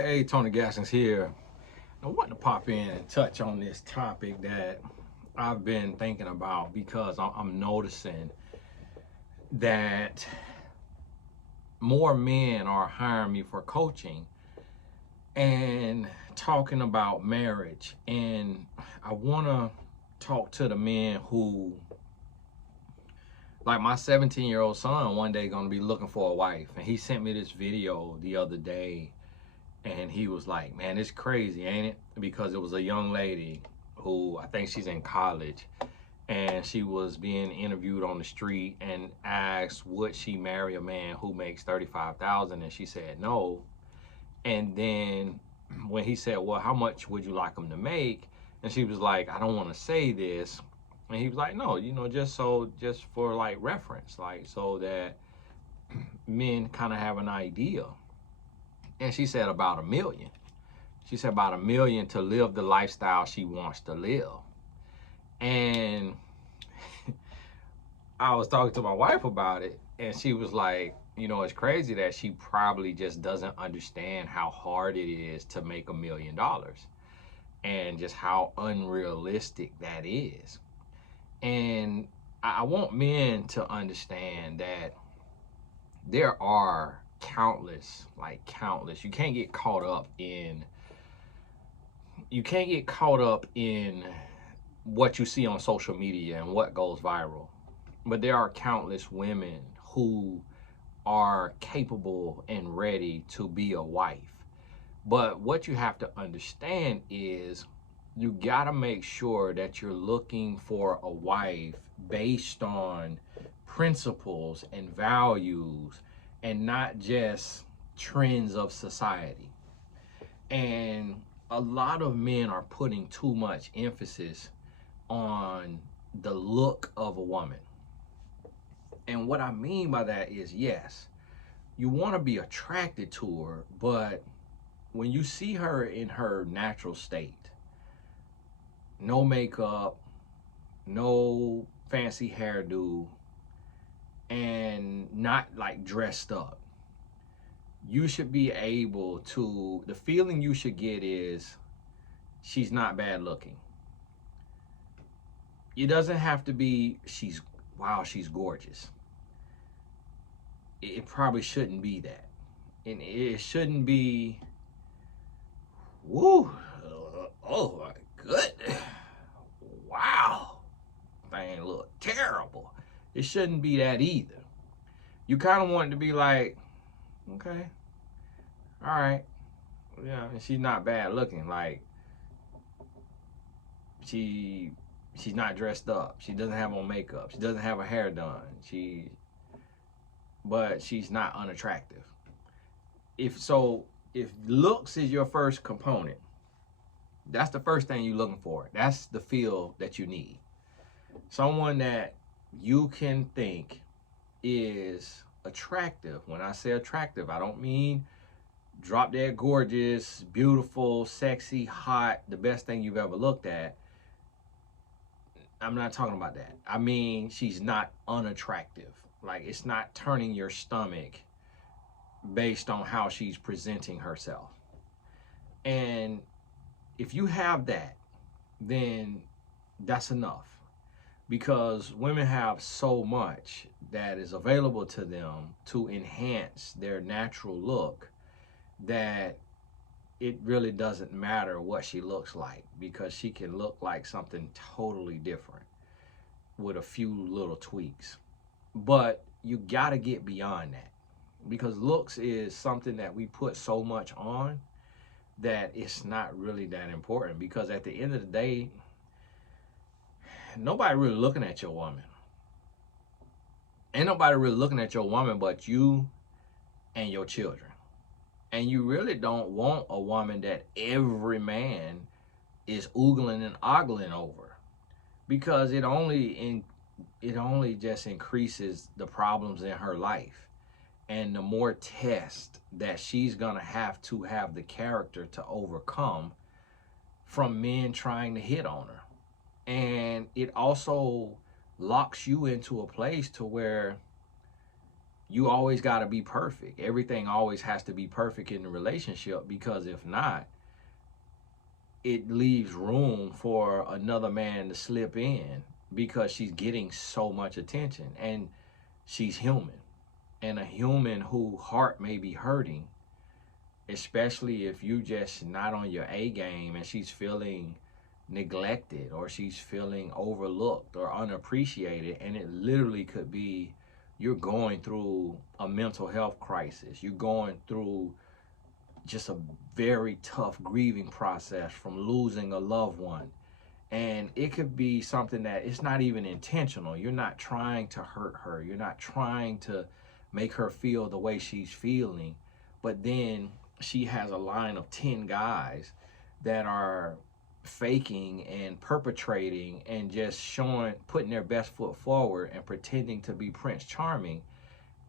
Hey, Tony Gaskins here. I want to pop in and touch on this topic that I've been thinking about because I'm noticing that more men are hiring me for coaching and talking about marriage. And I want to talk to the men who, like my 17-year-old son, one day going to be looking for a wife. And he sent me this video the other day and he was like, man, it's crazy, ain't it? Because it was a young lady who, I think she's in college, and she was being interviewed on the street and asked, would she marry a man who makes 35,000? And she said no. And then when he said, well, how much would you like him to make? And she was like, I don't want to say this. And he was like, no, just for like reference, like so that men kind of have an idea. And she said about 1 million. She said about 1 million to live the lifestyle she wants to live. And I was talking to my wife about it, and she was like, it's crazy that she probably just doesn't understand how hard it is to make $1 million and just how unrealistic that is. And I want men to understand that there are countless, you can't get caught up in what you see on social media and what goes viral. But there are countless women who are capable and ready to be a wife. But what you have to understand is you got to make sure that you're looking for a wife based on principles and values and not just trends of society. And a lot of men are putting too much emphasis on the look of a woman. And what I mean by that is, yes, you want to be attracted to her, but when you see her in her natural state, no makeup, no fancy hairdo, and not like dressed up, you should be able to, the feeling you should get is she's not bad looking. It doesn't have to be she's gorgeous. It probably shouldn't be that. And it shouldn't be, woo, oh my goodness, wow, thing look terrible. It shouldn't be that either. You kind of want it to be like, okay, all right, yeah, and she's not bad looking. Like she's not dressed up. She doesn't have on makeup. She doesn't have her hair done. But she's not unattractive. If looks is your first component, that's the first thing you're looking for. That's the feel that you need. Someone that you can think is attractive. When I say attractive, I don't mean drop dead gorgeous, beautiful, sexy, hot, the best thing you've ever looked at. I'm not talking about that. I mean, she's not unattractive. Like, it's not turning your stomach based on how she's presenting herself. And if you have that, then that's enough. Because women have so much that is available to them to enhance their natural look that it really doesn't matter what she looks like, because she can look like something totally different with a few little tweaks. But you got to get beyond that, because looks is something that we put so much on that it's not really that important, because at the end of the day, nobody really looking at your woman. Ain't nobody really looking at your woman but you and your children. And you really don't want a woman that every man is oogling and ogling over, because it only just increases the problems in her life, and the more tests that she's gonna have the character to overcome from men trying to hit on her. And it also locks you into a place to where you always got to be perfect. Everything always has to be perfect in the relationship, because if not, it leaves room for another man to slip in, because she's getting so much attention, and she's human. And a human who heart may be hurting, especially if you just not on your A game and she's feeling neglected, or she's feeling overlooked or unappreciated, and it literally could be you're going through a mental health crisis, you're going through just a very tough grieving process from losing a loved one, and it could be something that it's not even intentional. You're not trying to hurt her, you're not trying to make her feel the way she's feeling, but then she has a line of 10 guys that are faking and perpetrating and just showing, putting their best foot forward and pretending to be Prince Charming,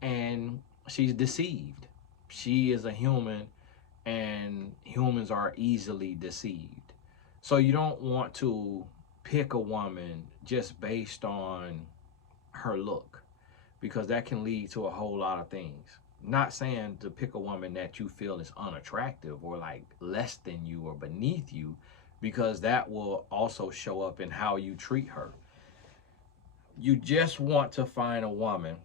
and she's deceived. She is a human, and humans are easily deceived. So you don't want to pick a woman just based on her look, because that can lead to a whole lot of things. Not saying to pick a woman that you feel is unattractive or like less than you or beneath you, because that will also show up in how you treat her. You just want to find a woman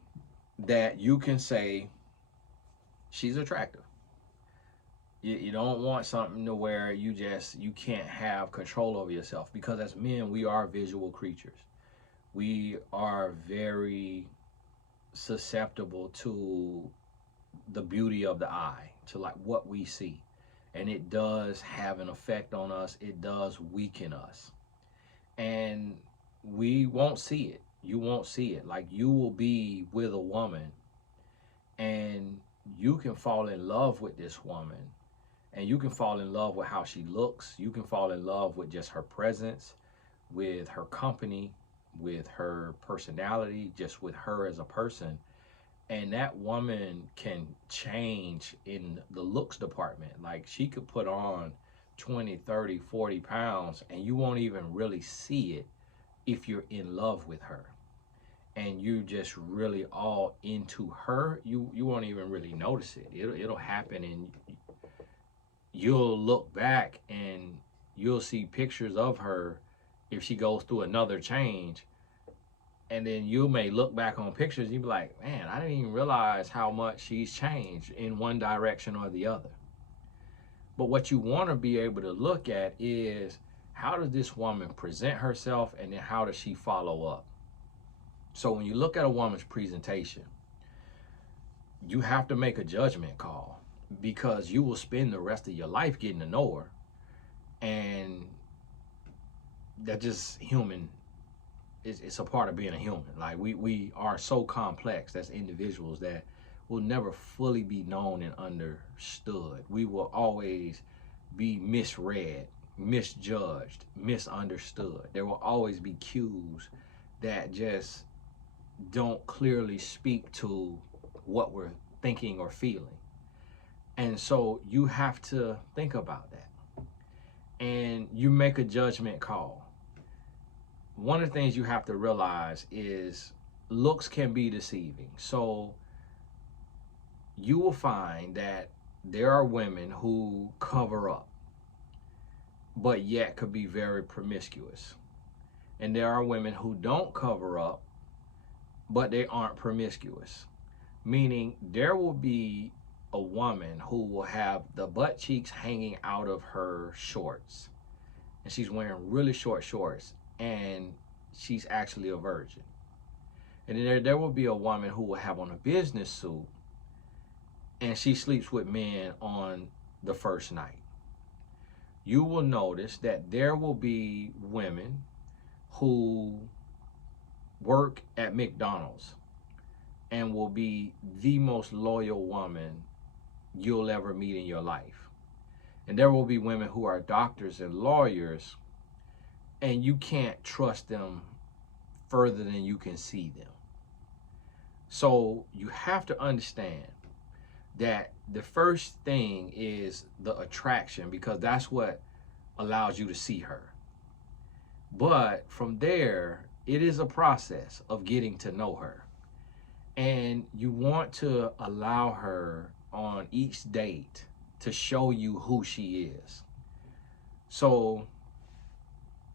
that you can say she's attractive. You don't want something to where you can't have control over yourself, because as men, we are visual creatures. We are very susceptible to the beauty of the eye, to like what we see, and it does have an effect on us. It does weaken us, and we won't see it. You won't see it. Like, you will be with a woman and you can fall in love with this woman, and you can fall in love with how she looks. You can fall in love with just her presence, with her company, with her personality, just with her as a person. And that woman can change in the looks department. Like, she could put on 20, 30, 40 pounds and you won't even really see it if you're in love with her and you just really all into her. You won't even really notice it. It'll happen, and you'll look back and you'll see pictures of her if she goes through another change, and then you may look back on pictures and you be like, man, I didn't even realize how much she's changed in one direction or the other. But what you want to be able to look at is, how does this woman present herself, and then how does she follow up? So when you look at a woman's presentation, you have to make a judgment call, because you will spend the rest of your life getting to know her, and that's just human. It's a part of being a human. Like, we are so complex as individuals that will never fully be known and understood. We will always be misread, misjudged, misunderstood. There will always be cues that just don't clearly speak to what we're thinking or feeling. And so you have to think about that. And you make a judgment call. One of the things you have to realize is looks can be deceiving. So you will find that there are women who cover up, but yet could be very promiscuous. And there are women who don't cover up, but they aren't promiscuous. Meaning, there will be a woman who will have the butt cheeks hanging out of her shorts, and she's wearing really short shorts, and she's actually a virgin. And then there will be a woman who will have on a business suit, and she sleeps with men on the first night. You will notice that there will be women who work at McDonald's and will be the most loyal woman you'll ever meet in your life. And there will be women who are doctors and lawyers, and you can't trust them further than you can see them. So you have to understand that the first thing is the attraction, because that's what allows you to see her. But from there, it is a process of getting to know her. And you want to allow her on each date to show you who she is. So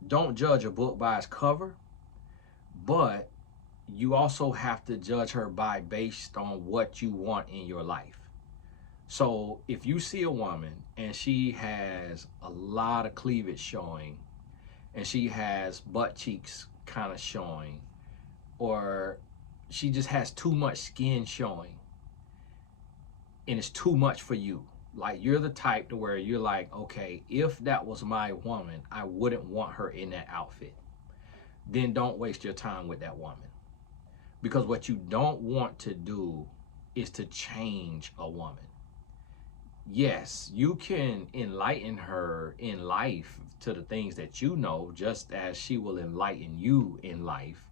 don't judge a book by its cover, but you also have to judge her by based on what you want in your life. So if you see a woman and she has a lot of cleavage showing and she has butt cheeks kind of showing, or she just has too much skin showing and it's too much for you, like you're the type to where you're like, okay, if that was my woman, I wouldn't want her in that outfit, then don't waste your time with that woman. Because what you don't want to do is to change a woman. Yes, you can enlighten her in life to the things that you know, just as she will enlighten you in life.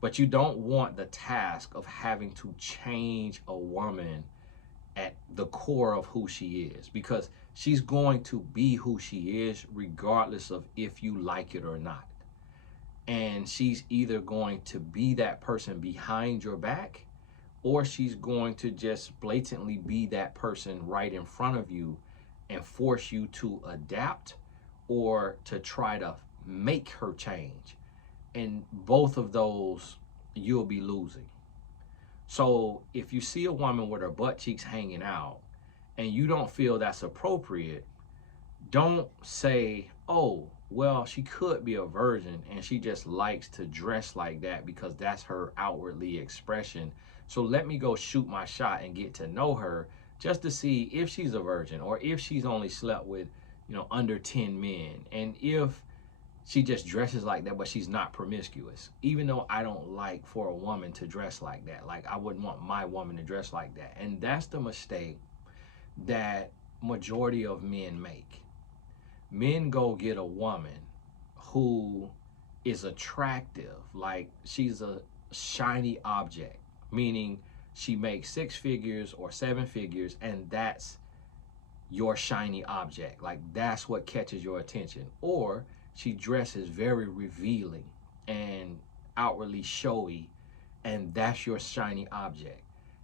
But you don't want the task of having to change a woman at the core of who she is, because she's going to be who she is regardless of if you like it or not. And she's either going to be that person behind your back, or she's going to just blatantly be that person right in front of you and force you to adapt or to try to make her change. And both of those, you'll be losing. So if you see a woman with her butt cheeks hanging out and you don't feel that's appropriate, don't say, oh, well, she could be a virgin and she just likes to dress like that because that's her outwardly expression. So let me go shoot my shot and get to know her just to see if she's a virgin, or if she's only slept with, under 10 men. And if she just dresses like that, but she's not promiscuous. Even though I don't like for a woman to dress like that. Like, I wouldn't want my woman to dress like that. And that's the mistake that majority of men make. Men go get a woman who is attractive, like she's a shiny object, meaning she makes 6 figures or 7 figures, and that's your shiny object. Like, that's what catches your attention. Or she dresses very revealing and outwardly showy, and that's your shiny object.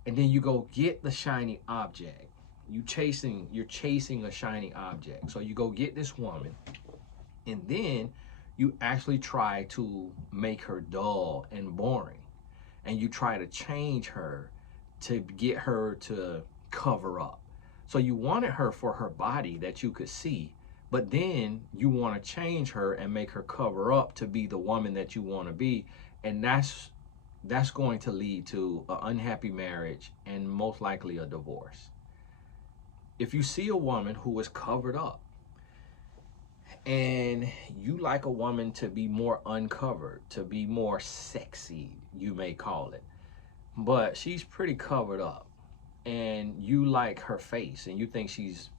And then you go get the shiny object. You're chasing a shiny object. So you go get this woman, and then you actually try to make her dull and boring. And you try to change her to get her to cover up. So you wanted her for her body that you could see, but then you want to change her and make her cover up to be the woman that you want to be. And that's going to lead to an unhappy marriage and most likely a divorce. If you see a woman who is covered up and you like a woman to be more uncovered, to be more sexy, you may call it, but she's pretty covered up, and you like her face and you think she's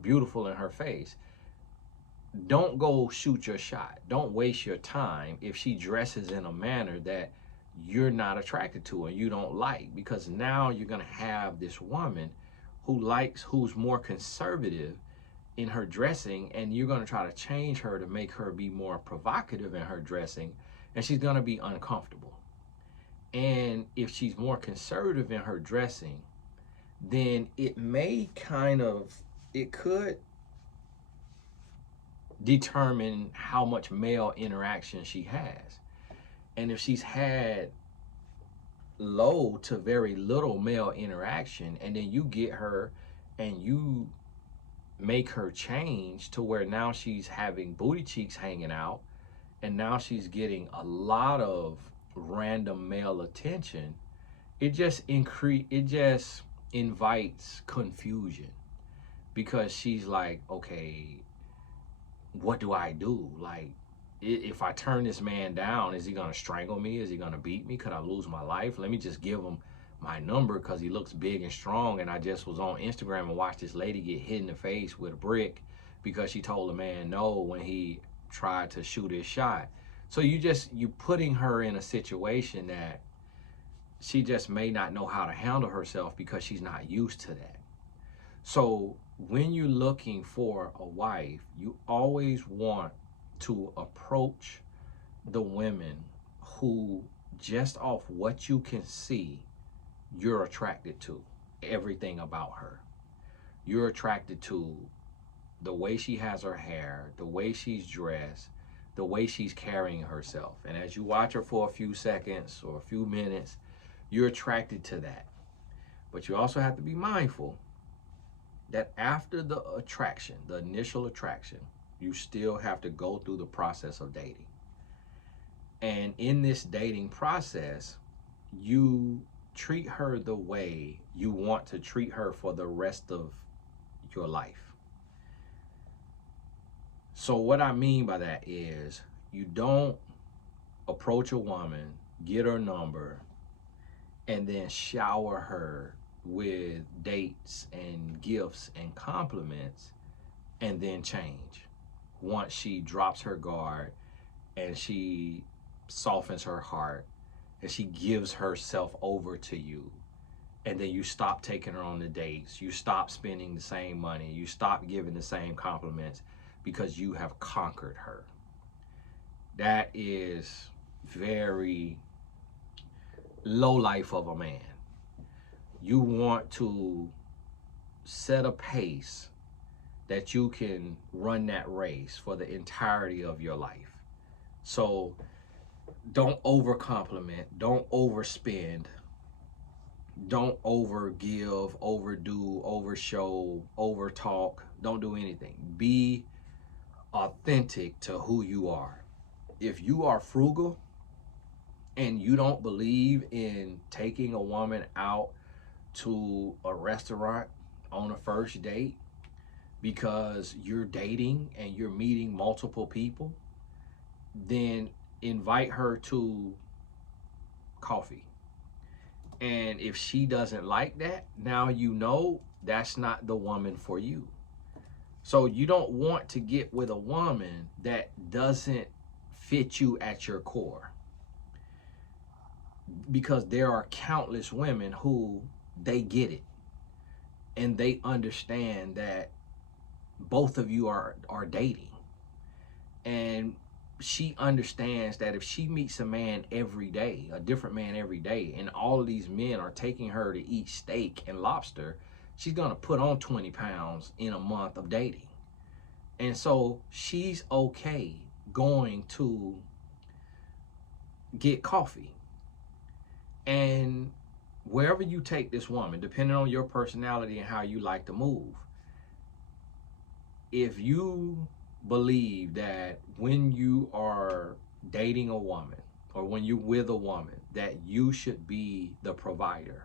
beautiful in her face, don't go shoot your shot. Don't waste your time if she dresses in a manner that you're not attracted to and you don't like, because now you're going to have this woman who's more conservative in her dressing, and you're going to try to change her to make her be more provocative in her dressing, and she's going to be uncomfortable. And if she's more conservative in her dressing, then it could determine how much male interaction she has. And if she's had low to very little male interaction, and then you get her and you make her change to where now she's having booty cheeks hanging out, and now she's getting a lot of random male attention, it just invites confusion, because she's like, okay, what do I do? Like, if I turn this man down, is he gonna strangle me? Is he gonna beat me? Could I lose my life? Let me just give him my number because he looks big and strong. And I just was on Instagram and watched this lady get hit in the face with a brick because she told a man no when he tried to shoot his shot. So you putting her in a situation that she just may not know how to handle herself because she's not used to that. So when you're looking for a wife, you always want to approach the women who, just off what you can see, you're attracted to everything about her. You're attracted to the way she has her hair, the way she's dressed, the way she's carrying herself. And as you watch her for a few seconds or a few minutes, you're attracted to that. But you also have to be mindful that after the attraction, the initial attraction, you still have to go through the process of dating. And in this dating process, you treat her the way you want to treat her for the rest of your life. So, what I mean by that is you don't approach a woman, get her number, and then shower her with dates and gifts and compliments and then change once she drops her guard and she softens her heart and she gives herself over to you, and then you stop taking her on the dates, you stop spending the same money, you stop giving the same compliments because you have conquered her. That is very low life of a man. You want to set a pace that you can run that race for the entirety of your life. So don't over compliment, don't overspend, don't over give, overdo, overshow, over talk. Don't do anything. Be authentic to who you are. If you are frugal and you don't believe in taking a woman out to a restaurant on a first date because you're dating and you're meeting multiple people, then invite her to coffee. And if she doesn't like that, now you know that's not the woman for you. So you don't want to get with a woman that doesn't fit you at your core, because there are countless women who they get it and they understand that both of you are dating, and she understands that if she meets a man every day, a different man every day, and all of these men are taking her to eat steak and lobster, she's going to put on 20 pounds in a month of dating. And so she's okay going to get coffee. And wherever you take this woman, depending on your personality and how you like to move, if you believe that when you are dating a woman or when you're with a woman that you should be the provider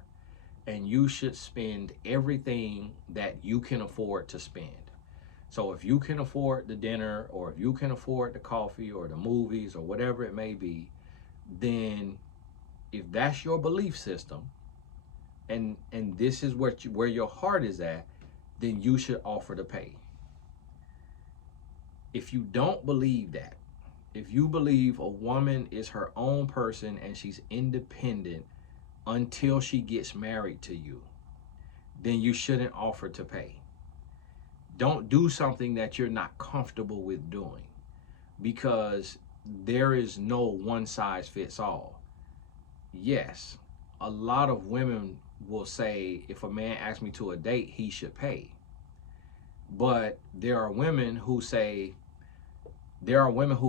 and you should spend everything that you can afford to spend. So if you can afford the dinner, or if you can afford the coffee or the movies or whatever it may be, then if that's your belief system and this is where your heart is at, then you should offer to pay. If you don't believe that, if you believe a woman is her own person and she's independent until she gets married to you, then you shouldn't offer to pay. Don't do something that you're not comfortable with doing, because there is no one size fits all. Yes, a lot of women will say if a man asks me to a date, he should pay. But there are women who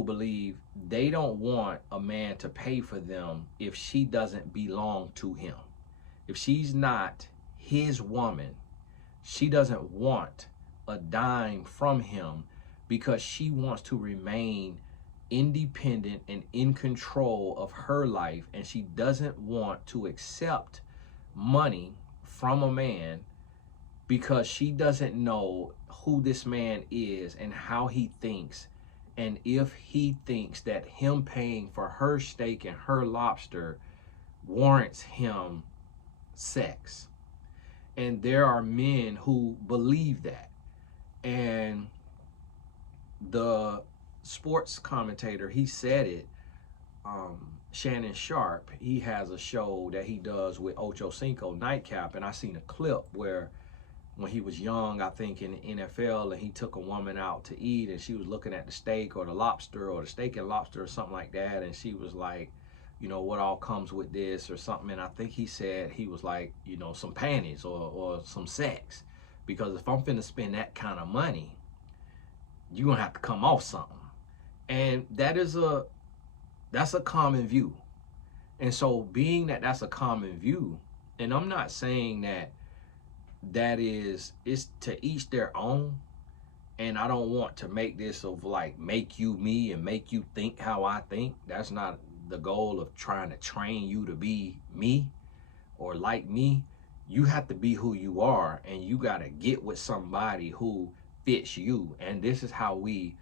believe they don't want a man to pay for them if she doesn't belong to him. If she's not his woman, she doesn't want a dime from him because she wants to remain independent and in control of her life, and she doesn't want to accept money from a man because she doesn't know who this man is and how he thinks, and if he thinks that him paying for her steak and her lobster warrants him sex. And there are men who believe that. And the sports commentator, he said it, Shannon Sharp, he has a show that he does with Ocho Cinco Nightcap, and I seen a clip where when he was young, I think in the NFL, and he took a woman out to eat, and she was looking at the steak or the lobster or the steak and lobster or something like that, and she was like, you know, what all comes with this or something. And I think he said he was like, you know, some panties or some sex. Because if I'm finna spend that kind of money, you're gonna have to come off something. And that's a common view. And so being that that's a common view, and I'm not saying that it's to each their own, and I don't want to make this of like make you me and make you think how I think. That's not the goal of trying to train you to be me or like me. You have to be who you are, and you got to get with somebody who fits you. And this is how we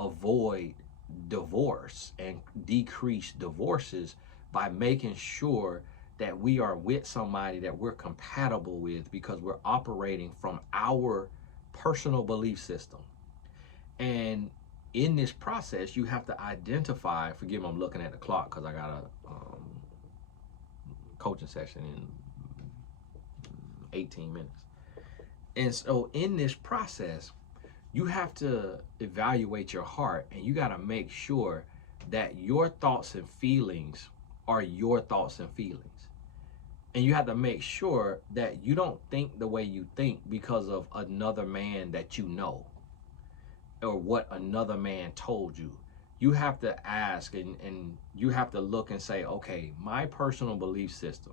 avoid divorce and decrease divorces, by making sure that we are with somebody that we're compatible with, because we're operating from our personal belief system. And in this process, you have to identify. Forgive me, I'm looking at the clock because I got a coaching session in 18 minutes. And so in this process, you have to evaluate your heart, and you got to make sure that your thoughts and feelings are your thoughts and feelings. And you have to make sure that you don't think the way you think because of another man that you know or what another man told you. You have to ask, and you have to look and say, okay, my personal belief system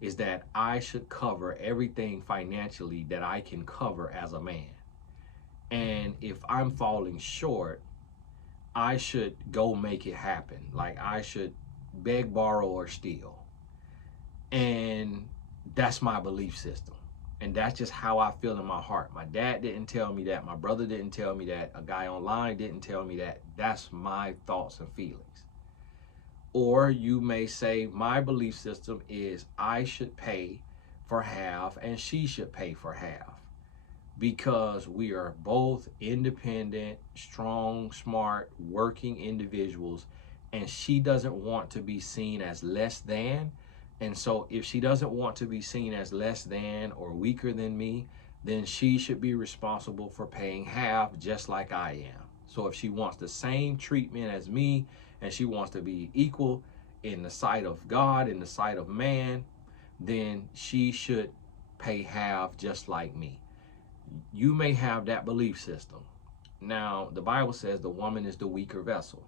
is that I should cover everything financially that I can cover as a man. And if I'm falling short, I should go make it happen. Like, I should beg, borrow, or steal. And that's my belief system. And that's just how I feel in my heart. My dad didn't tell me that. My brother didn't tell me that. A guy online didn't tell me that. That's my thoughts and feelings. Or you may say, my belief system is I should pay for half and she should pay for half, because we are both independent, strong, smart, working individuals, and she doesn't want to be seen as less than. And so if she doesn't want to be seen as less than or weaker than me, then she should be responsible for paying half, just like I am. So if she wants the same treatment as me, and she wants to be equal in the sight of God, in the sight of man, then she should pay half just like me. You may have that belief system. Now, the Bible says the woman is the weaker vessel.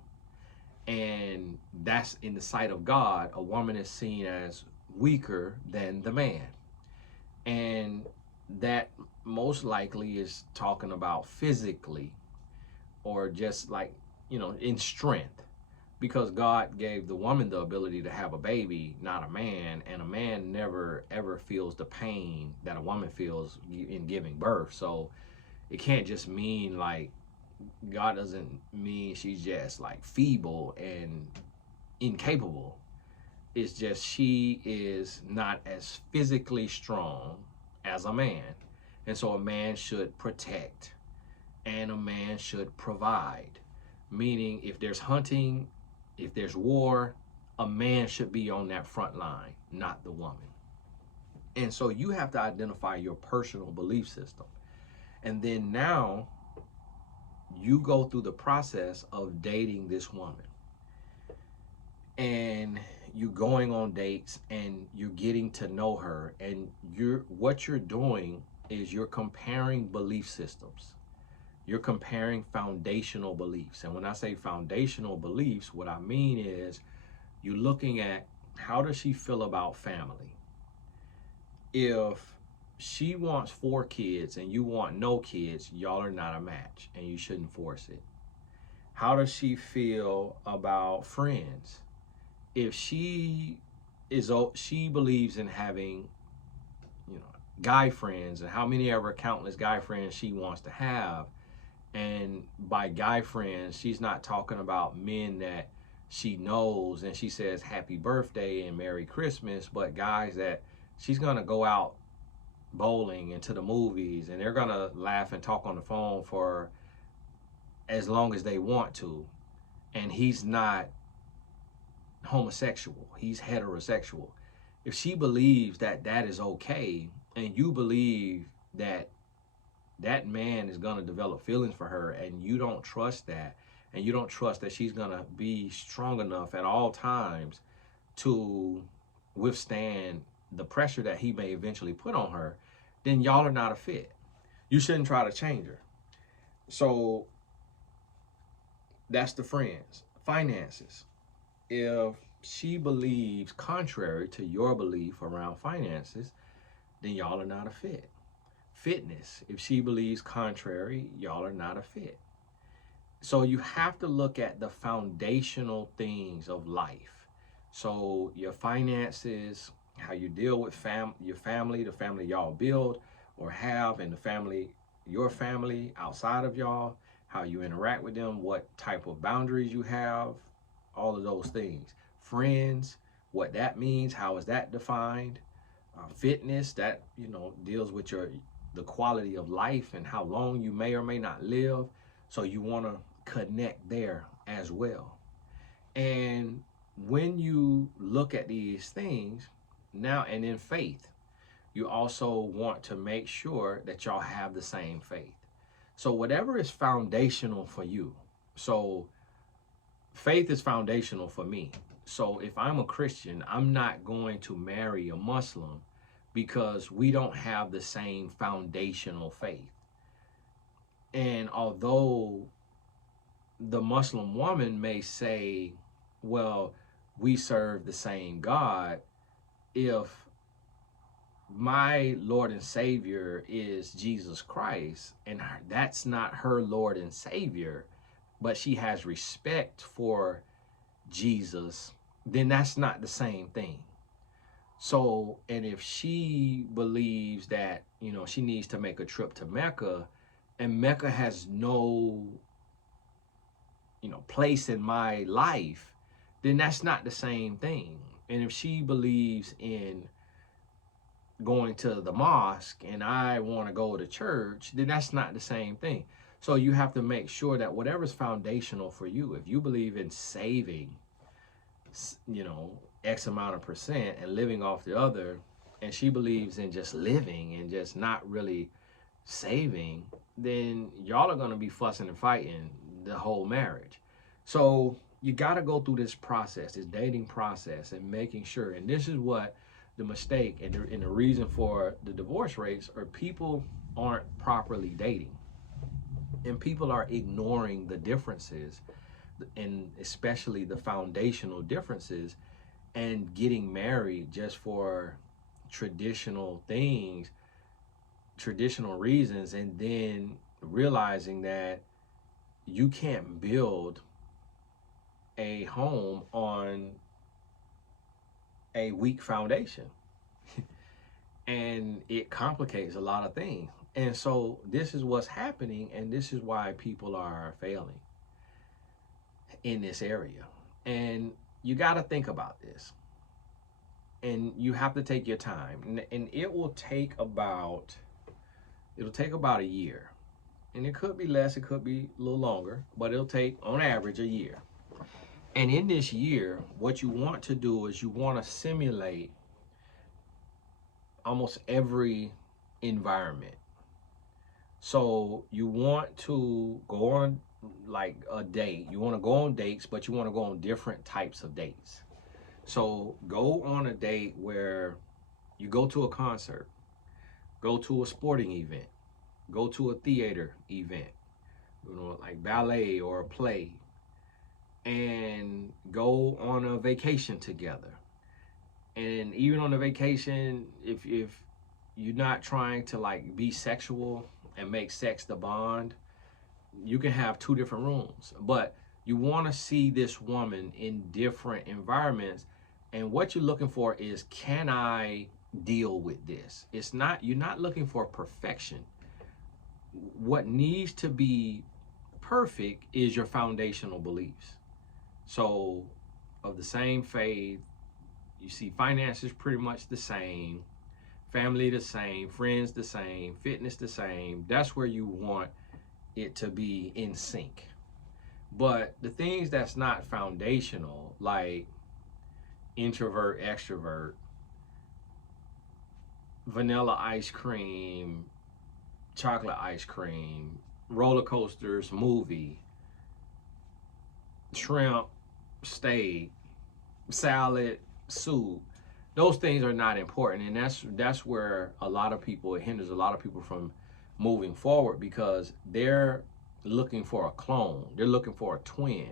And that's, in the sight of God, a woman is seen as weaker than the man. And that most likely is talking about physically, or just like, in strength. Because God gave the woman the ability to have a baby, not a man. And a man never ever feels the pain that a woman feels in giving birth. So it can't just mean like, God doesn't mean she's just like feeble and incapable. It's just she is not as physically strong as a man. And so a man should protect and a man should provide. Meaning, if there's hunting, if there's war, a man should be on that front line, not the woman. And so you have to identify your personal belief system. And then now you go through the process of dating this woman. And you're going on dates and you're getting to know her, and what you're doing is you're comparing belief systems. You're comparing foundational beliefs. And when I say foundational beliefs, what I mean is you're looking at, how does she feel about family? If she wants 4 kids and you want no kids, y'all are not a match and you shouldn't force it. How does she feel about friends? If she believes in having, guy friends, and how many of her countless guy friends she wants to have. And by guy friends, she's not talking about men that she knows and she says happy birthday and Merry Christmas, but guys that she's gonna go out bowling and to the movies, and they're gonna laugh and talk on the phone for as long as they want to. And he's not homosexual, he's heterosexual. If she believes that that is okay, and you believe that that man is going to develop feelings for her, and you don't trust that, and you don't trust that she's going to be strong enough at all times to withstand the pressure that he may eventually put on her, then y'all are not a fit. You shouldn't try to change her. So that's the friends. Finances. If she believes contrary to your belief around finances, then y'all are not a fit. Fitness. If she believes contrary, y'all are not a fit. So you have to look at the foundational things of life. So your finances, how you deal with your family, the family y'all build or have, and the family, your family outside of y'all, how you interact with them, what type of boundaries you have, all of those things. Friends, what that means, how is that defined? Fitness, that deals with the quality of life and how long you may or may not live. So you want to connect there as well. And when you look at these things now, and in faith, you also want to make sure that y'all have the same faith. So whatever is foundational for you. So faith is foundational for me. So if I'm a Christian, I'm not going to marry a Muslim because we don't have the same foundational faith. And although the Muslim woman may say, well, we serve the same God, if my Lord and Savior is Jesus Christ, and that's not her Lord and Savior, but she has respect for Jesus, then that's not the same thing. So, and if she believes that, she needs to make a trip to Mecca, and Mecca has no, place in my life, then that's not the same thing. And if she believes in going to the mosque and I want to go to church, then that's not the same thing. So you have to make sure that whatever's foundational for you, if you believe in saving, X amount of percent and living off the other, and she believes in just living and just not really saving, then y'all are going to be fussing and fighting the whole marriage. So you got to go through this process, this dating process, and making sure. And this is what the mistake and the reason for the divorce rates are: people aren't properly dating, and people are ignoring the differences, and especially the foundational differences, and getting married just for traditional things, traditional reasons, and then realizing that you can't build a home on a weak foundation. And it complicates a lot of things. And so this is what's happening, and this is why people are failing in this area. And you got to think about this. And you have to take your time. And it will take about a year. And it could be less, it could be a little longer, but it'll take, on average, a year. And in this year, what you want to do is you want to simulate almost every environment. So you want to go on like a date. You want to go on dates, but you want to go on different types of dates. So go on a date where you go to a concert, go to a sporting event, go to a theater event, like ballet or a play, and go on a vacation together. And even on the vacation, if you're not trying to like be sexual and make sex the bond, you can have 2 different rooms. But you want to see this woman in different environments, and what you're looking for is, can I deal with this? You're not looking for perfection. What needs to be perfect is your foundational beliefs. So of the same faith, you see finances pretty much the same, family the same, friends the same, fitness the same. That's where you want it to be in sync. But the things that's not foundational, like introvert, extrovert, vanilla ice cream, chocolate ice cream, roller coasters, movie, shrimp, steak, salad, sued. Those things are not important, and that's where a lot of people, it hinders a lot of people from moving forward, because they're looking for a clone, they're looking for a twin,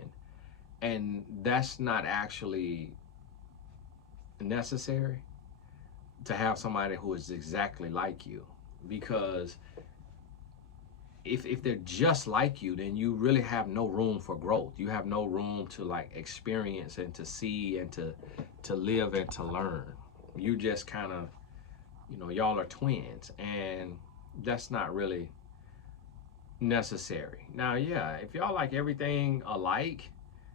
and that's not actually necessary to have somebody who is exactly like you, because if they're just like you, then you really have no room for growth. You have no room to like experience and to see and to live and to learn. You just kind of, y'all are twins, and that's not really necessary. Now, yeah, if y'all like everything alike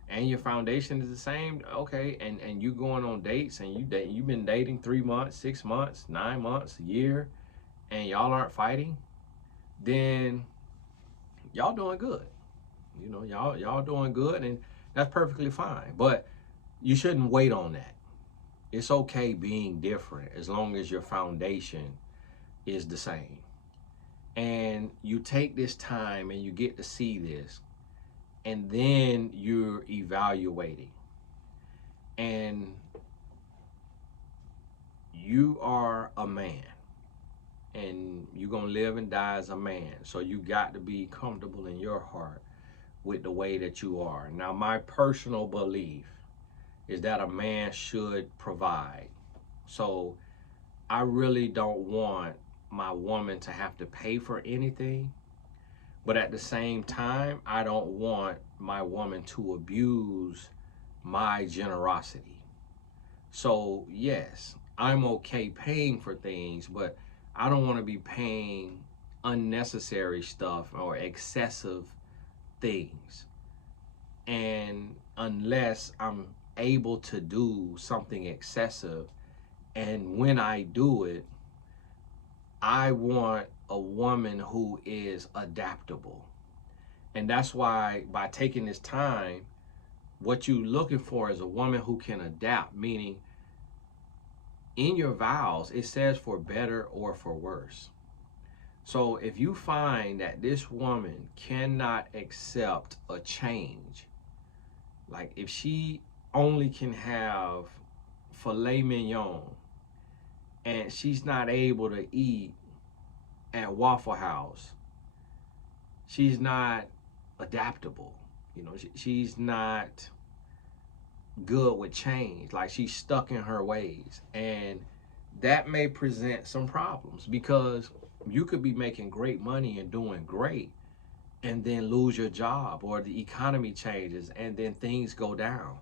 and your foundation is the same, okay, and you going on dates, and you've been dating 3 months, 6 months, 9 months, a year, and y'all aren't fighting, then y'all doing good. Y'all doing good, and that's perfectly fine. But you shouldn't wait on that. It's okay being different as long as your foundation is the same. And you take this time and you get to see this, and then you're evaluating. And you are a man, and you're going to live and die as a man. So you got to be comfortable in your heart with the way that you are. Now, my personal belief is that a man should provide. So I really don't want my woman to have to pay for anything. But at the same time, I don't want my woman to abuse my generosity. So yes, I'm okay paying for things, but I don't want to be paying unnecessary stuff or excessive things. And unless I'm able to do something excessive, and when I do it, I want a woman who is adaptable. And that's why, by taking this time, what you're looking for is a woman who can adapt, meaning in your vows, it says for better or for worse. So if you find that this woman cannot accept a change, like if she only can have filet mignon and she's not able to eat at Waffle House, she's not adaptable. She's not good with change. Like, she's stuck in her ways. And that may present some problems, because you could be making great money and doing great, and then lose your job, or the economy changes and then things go down.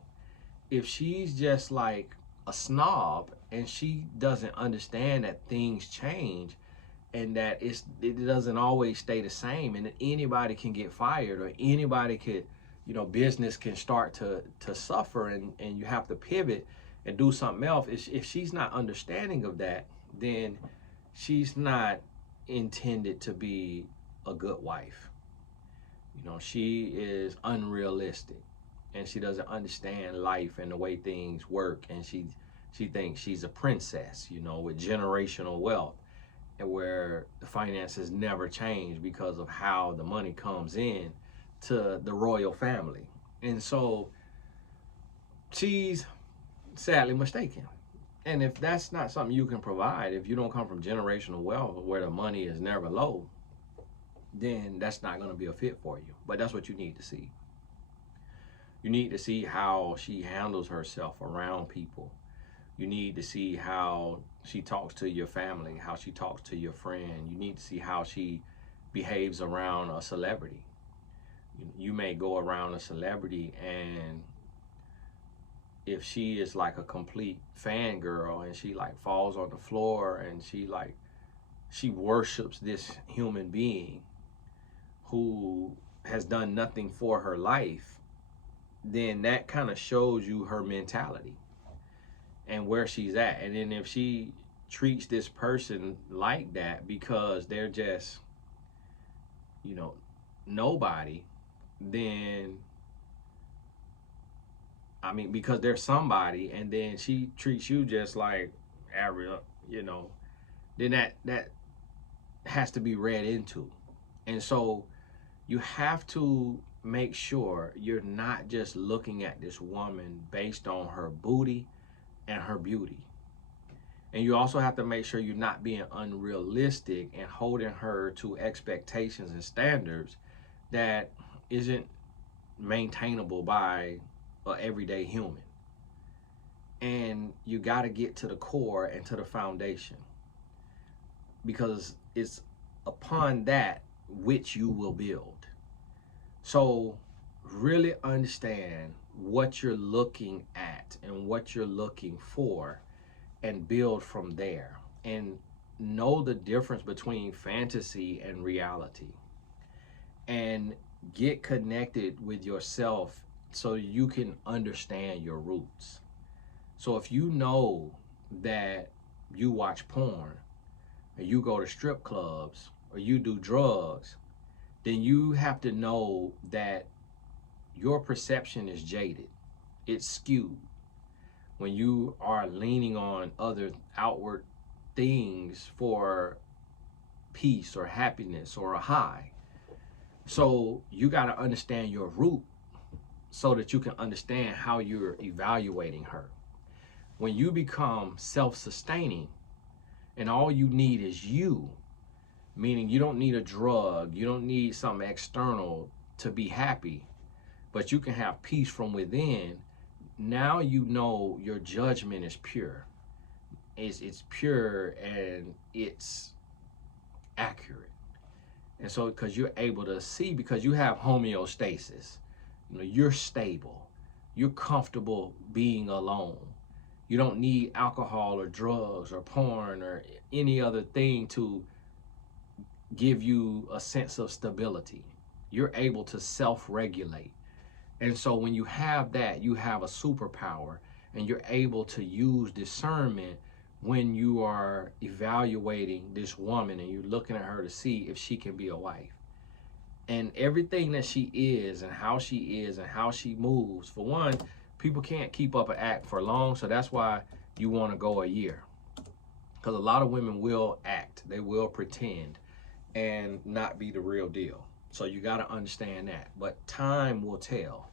If she's just like a snob and she doesn't understand that things change, and that it doesn't always stay the same, and that anybody can get fired, or anybody could, business can start to suffer, and you have to pivot and do something else. If she's not understanding of that, then she's not intended to be a good wife. She is unrealistic, and she doesn't understand life and the way things work, and she thinks she's a princess, with generational wealth, and where the finances never change because of how the money comes in to the royal family. And so she's sadly mistaken. And if that's not something you can provide, if you don't come from generational wealth where the money is never low, then that's not going to be a fit for you. But that's what you need to see. You need to see how she handles herself around people. You need to see how she talks to your family, how she talks to your friend. You need to see how she behaves around a celebrity. You may go around a celebrity, and if she is like a complete fangirl, and she like falls on the floor, and she worships this human being who has done nothing for her life, then that kind of shows you her mentality and where she's at. And then if she treats this person like that because they're just, nobody, then, because they're somebody, and then she treats you just like Ariel, then that has to be read into. And so you have to make sure you're not just looking at this woman based on her booty, and her beauty. And you also have to make sure you're not being unrealistic and holding her to expectations and standards that isn't maintainable by an everyday human. And you got to get to the core and to the foundation, because it's upon that which you will build. So really understand what you're looking at and what you're looking for, and build from there. And know the difference between fantasy and reality. And get connected with yourself so you can understand your roots. So if you know that you watch porn, or you go to strip clubs, or you do drugs, then you have to know that your perception is jaded. It's skewed when you are leaning on other outward things for peace or happiness or a high. So you got to understand your root so that you can understand how you're evaluating her. When you become self-sustaining and all you need is you, meaning you don't need a drug, you don't need something external to be happy, but you can have peace from within. Now you know your judgment is pure. It's pure and it's accurate. And so because you're able to see, because you have homeostasis, you're stable, you're comfortable being alone. You don't need alcohol or drugs or porn or any other thing to give you a sense of stability. You're able to self-regulate. And so when you have that, you have a superpower, and you're able to use discernment when you are evaluating this woman and you're looking at her to see if she can be a wife. And everything that she is and how she is and how she moves, for one, people can't keep up an act for long, so that's why you want to go a year. Because a lot of women will act, they will pretend and not be the real deal. So you got to understand that. But time will tell.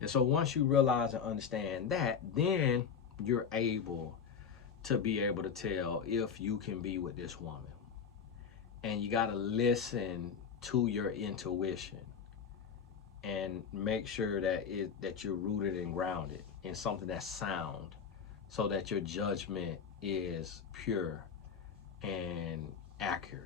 And so once you realize and understand that, then you're able to be able to tell if you can be with this woman. And you got to listen to your intuition and make sure that that you're rooted and grounded in something that's sound, so that your judgment is pure and accurate.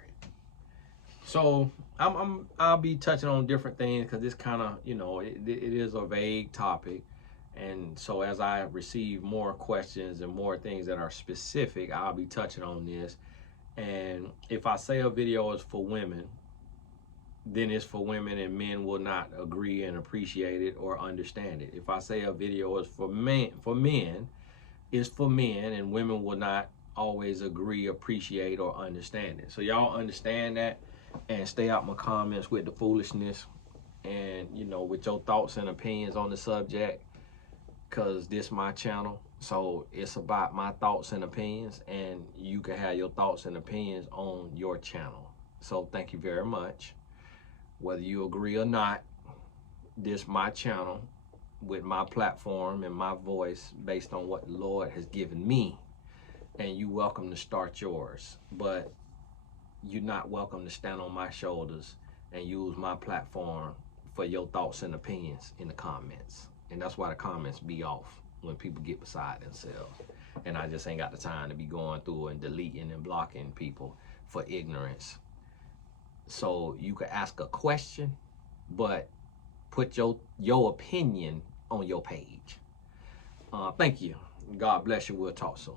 So I'll be touching on different things because this kind of, it is a vague topic. And so as I receive more questions and more things that are specific, I'll be touching on this. And if I say a video is for women, then it's for women, and men will not agree and appreciate it or understand it. If I say a video is for men, it's for men, and women will not always agree, appreciate, or understand it. So y'all understand that, and stay out my comments with the foolishness, and with your thoughts and opinions on the subject, because this my channel, so it's about my thoughts and opinions, and you can have your thoughts and opinions on your channel. So thank you very much. Whether you agree or not, this my channel with my platform and my voice based on what the Lord has given me, and you welcome to start yours. But you're not welcome to stand on my shoulders and use my platform for your thoughts and opinions in the comments. And that's why the comments be off when people get beside themselves. And I just ain't got the time to be going through and deleting and blocking people for ignorance. So you can ask a question, but put your opinion on your page. Thank you. God bless you. We'll talk soon.